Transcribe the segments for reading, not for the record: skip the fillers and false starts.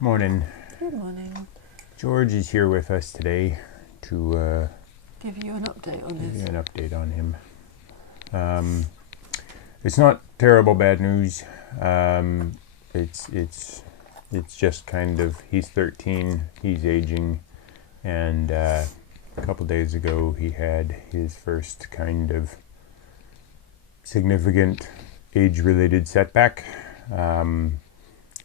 Morning. Good morning. George is here with us today to Give you an update on give this. you an update on him. It's not terrible bad news. It's just kind of, he's 13, he's aging, and a couple days ago he had his first kind of significant age-related setback.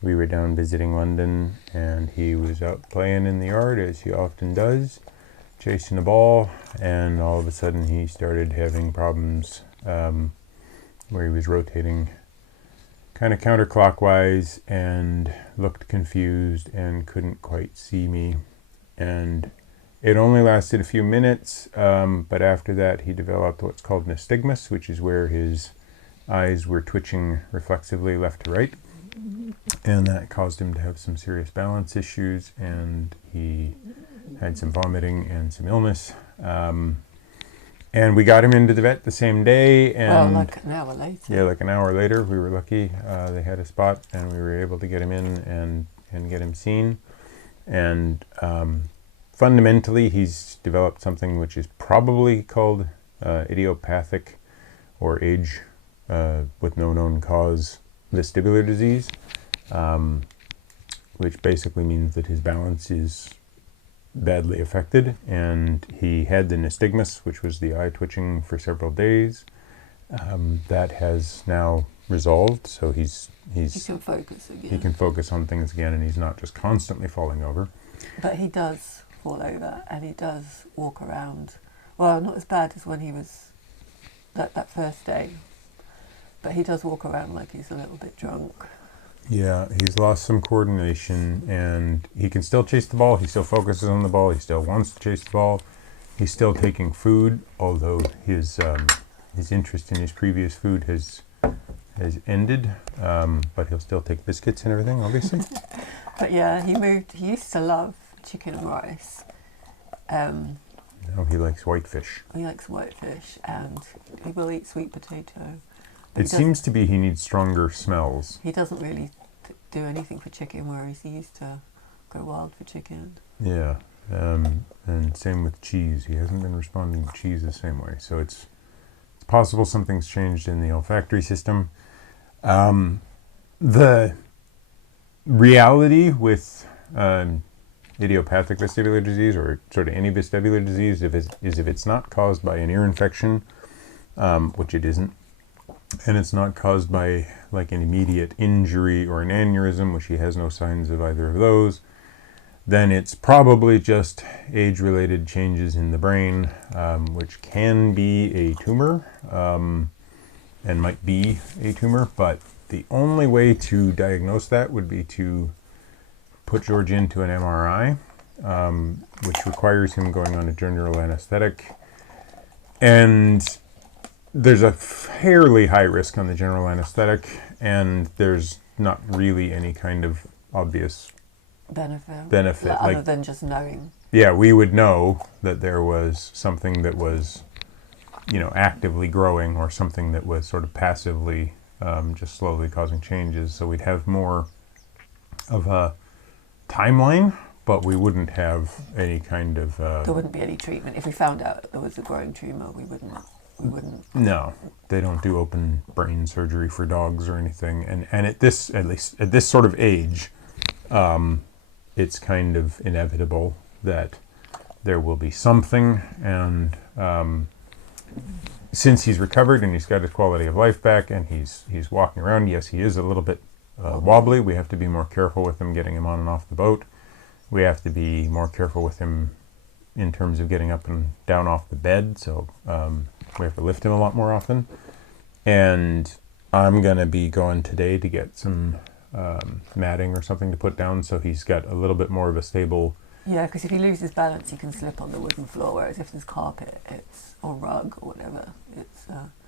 We were down visiting London, and he was out playing in the yard, as he often does, chasing a ball, and all of a sudden he started having problems where he was rotating kind of counterclockwise and looked confused and couldn't quite see me. And it only lasted a few minutes, but after that he developed what's called nystagmus, which is where his eyes were twitching reflexively left to right. And that caused him to have some serious balance issues, and he had some vomiting and some illness. And we got him into the vet the same day. And like an hour later. Yeah, like an hour later. We were lucky. They had a spot, and we were able to get him in and get him seen. And fundamentally, he's developed something which is probably called idiopathic or age with no known cause vestibular disease, which basically means that his balance is badly affected, and he had the nystagmus, which was the eye twitching, for several days. That has now resolved, so he can focus again. He can focus on things again, and he's not just constantly falling over. But he does fall over, and he does walk around. Well, not as bad as when he was that first day, but he does walk around like he's a little bit drunk. Yeah, he's lost some coordination, and he can still chase the ball. He still focuses on the ball. He still wants to chase the ball. He's still taking food, although his interest in his previous food has ended. But he'll still take biscuits and everything, obviously. But yeah, he used to love chicken and rice. Now he likes whitefish. He likes whitefish, and he will eat sweet potato. It seems to be he needs stronger smells. He doesn't really do anything for chicken, whereas he used to go wild for chicken. Yeah, and same with cheese. He hasn't been responding to cheese the same way. So it's possible something's changed in the olfactory system. The reality with idiopathic vestibular disease, or sort of any vestibular disease, is if it's not caused by an ear infection, which it isn't, and it's not caused by like an immediate injury or an aneurysm, which he has no signs of either of those, then it's probably just age-related changes in the brain, which can be a tumor, and might be a tumor. But the only way to diagnose that would be to put George into an MRI, which requires him going on a general anesthetic. And there's a fairly high risk on the general anesthetic, and there's not really any kind of obvious benefit other than just knowing. Yeah, we would know that there was something that was, actively growing, or something that was sort of passively just slowly causing changes. So we'd have more of a timeline, but we wouldn't have any kind of there wouldn't be any treatment. If we found out there was a growing tumor, we wouldn't. No, they don't do open brain surgery for dogs or anything. And at this sort of age, it's kind of inevitable that there will be something. And since he's recovered and he's got his quality of life back and he's walking around, yes, he is a little bit wobbly. We have to be more careful with him, getting him on and off the boat. We have to be more careful with him in terms of getting up and down off the bed. So we have to lift him a lot more often. And I'm going to be going today to get some matting or something to put down, so he's got a little bit more of a stable... Yeah, because if he loses balance, he can slip on the wooden floor, whereas if there's carpet or rug or whatever, it's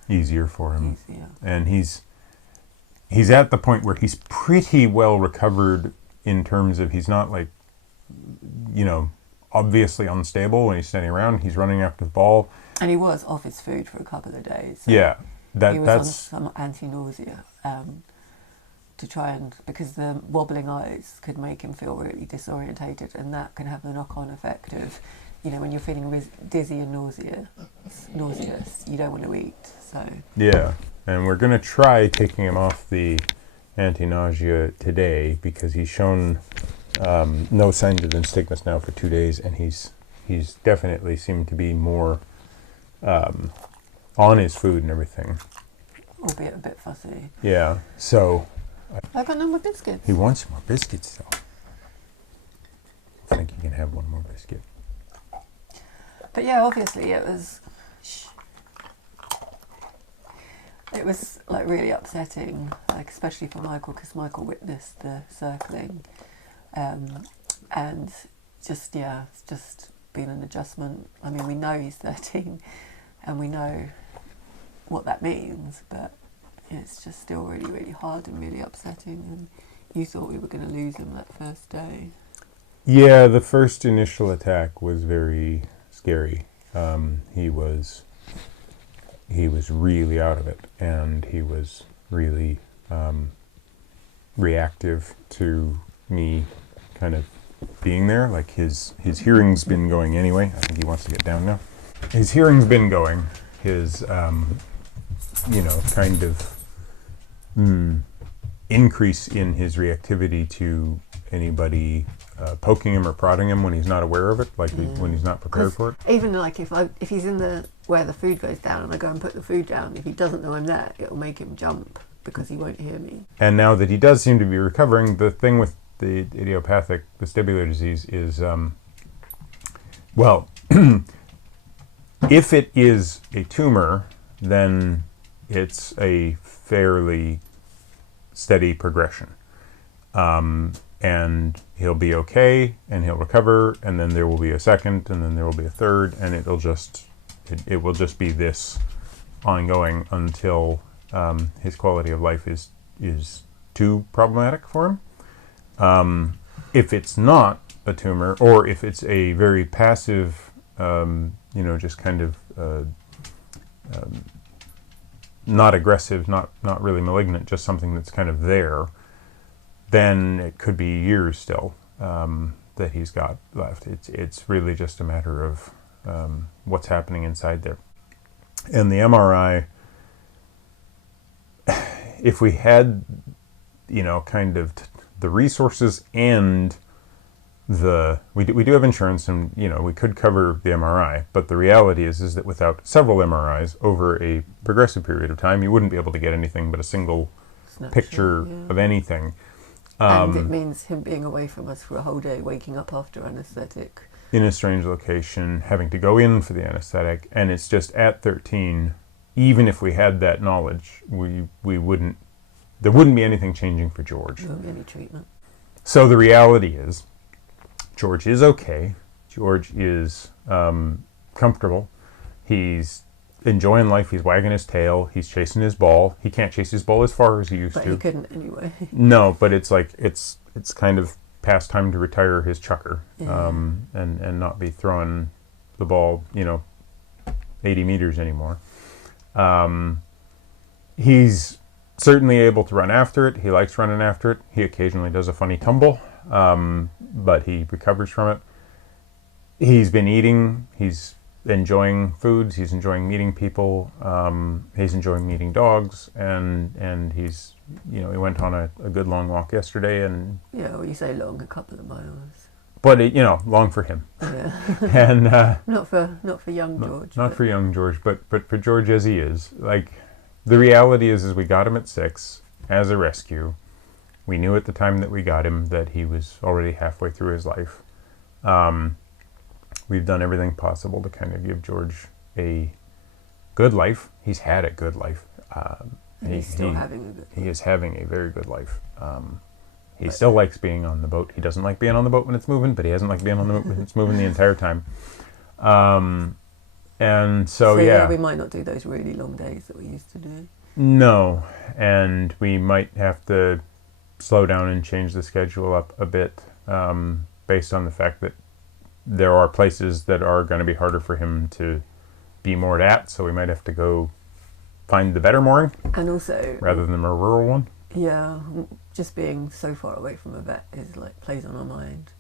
easier for him. Easier. And he's at the point where he's pretty well recovered, in terms of he's not like, obviously unstable when he's standing around. He's running after the ball. And he was off his food for a couple of days. So yeah, he was on some anti-nausea. to try and, because the wobbling eyes could make him feel really disorientated, and that can have the knock-on effect of, you know, when you're feeling dizzy and nauseous, you don't want to eat. So yeah, and we're going to try taking him off the anti-nausea today, because he's shown no signs of nystagmus now for 2 days, and he's definitely seemed to be more on his food and everything. Albeit a bit fussy. Yeah, so I got no more biscuits. he wants some more biscuits, though. I think you can have one more biscuit. But yeah, obviously it was like really upsetting, like especially for Michael, because Michael witnessed the circling, and just it's just been an adjustment. I mean, we know he's 13, and we know what that means, but it's just still really, really hard and really upsetting. And you thought we were going to lose him that first day. Yeah, the first initial attack was very scary. He was really out of it, and he was really reactive to me kind of being there. Like his hearing's been going anyway. I think he wants to get down now. His hearing's been going. His kind of increase in his reactivity to anybody poking him or prodding him when he's not aware of it, like when he's not prepared for it. Even like if he's in where the food goes down, and I go and put the food down, if he doesn't know I'm there, it'll make him jump because he won't hear me. And now that he does seem to be recovering, the thing with the idiopathic vestibular disease is, if it is a tumor, then it's a fairly steady progression. And he'll be okay, and he'll recover, and then there will be a second, and then there will be a third, and it will just be this ongoing until his quality of life is too problematic for him. If it's not a tumor, or if it's a very passive, just kind of not aggressive, not really malignant, just something that's kind of there, then it could be years still that he's got left. It's really just a matter of what's happening inside there. And the MRI, if we had, kind of the resources and we do have insurance, and we could cover the MRI, but the reality is that without several MRIs over a progressive period of time, you wouldn't be able to get anything but a single picture of anything. And it means him being away from us for a whole day, waking up after anaesthetic. In a strange location, having to go in for the anesthetic, and it's just at 13, even if we had that knowledge, there wouldn't be anything changing for George. There won't be any treatment. So the reality is, George is okay. George is comfortable. He's enjoying life. He's wagging his tail. He's chasing his ball. He can't chase his ball as far as he used to. But he couldn't anyway. No, but it's like it's kind of past time to retire his chucker, and not be throwing the ball 80 meters anymore. He's certainly able to run after it. He likes running after it. He occasionally does a funny tumble, but he recovers from it. He's been eating. He's enjoying foods. He's enjoying meeting people. He's enjoying meeting dogs, and he's he went on a good long walk yesterday, and well, you say long, a couple of miles. But long for him. Yeah. And not for young George. Not for young George, but for George as he is. Like, the reality is we got him at 6 as a rescue. We knew at the time that we got him that he was already halfway through his life. We've done everything possible to kind of give George a good life. He's had a good life. He's still having a good life. He is having a very good life. He still likes being on the boat. He doesn't like being on the boat when it's moving, but he hasn't liked being on the boat when it's moving the entire time. And so yeah, we might not do those really long days that we used to do. No, and we might have to slow down and change the schedule up a bit, based on the fact that there are places that are going to be harder for him to be moored at, so we might have to go find the better mooring. And also, rather than a rural one. Yeah, just being so far away from a vet is like plays on our mind.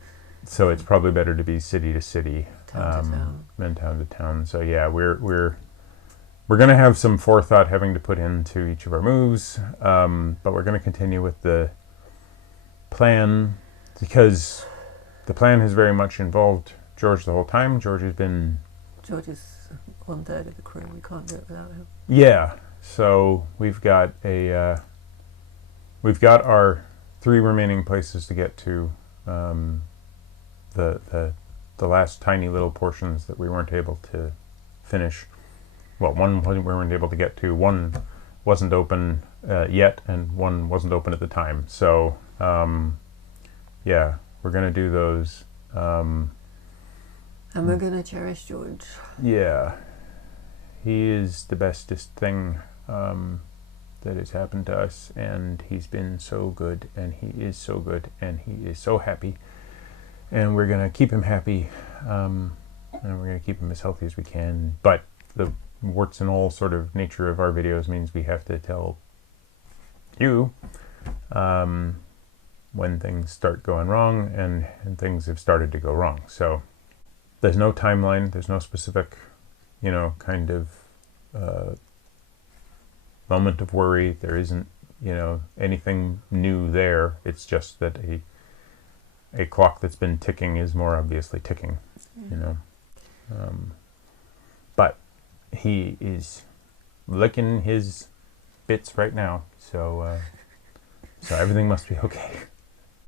So it's probably better to be city to city, Town to town. than town to town. So yeah, we're going to have some forethought having to put into each of our moves, but we're going to continue with the plan because the plan has very much involved George the whole time. George has been... George is 1/3 of the crew. We can't do it without him. Yeah, so we've got our 3 remaining places to get to. The last tiny little portions that we weren't able to finish. Well, one we weren't able to get to. One wasn't open yet, and one wasn't open at the time. So yeah, we're gonna do those. And we're gonna cherish George. Yeah, he is the bestest thing that has happened to us, and he's been so good, and he is so good, and he is so happy, and we're gonna keep him happy, and we're gonna keep him as healthy as we can. But the warts and all sort of nature of our videos means we have to tell you when things start going wrong, and things have started to go wrong. So there's no timeline, there's no specific, kind of moment of worry. There isn't, anything new there. It's just that a clock that's been ticking is more obviously ticking, but he is licking his bits right now, so everything must be okay.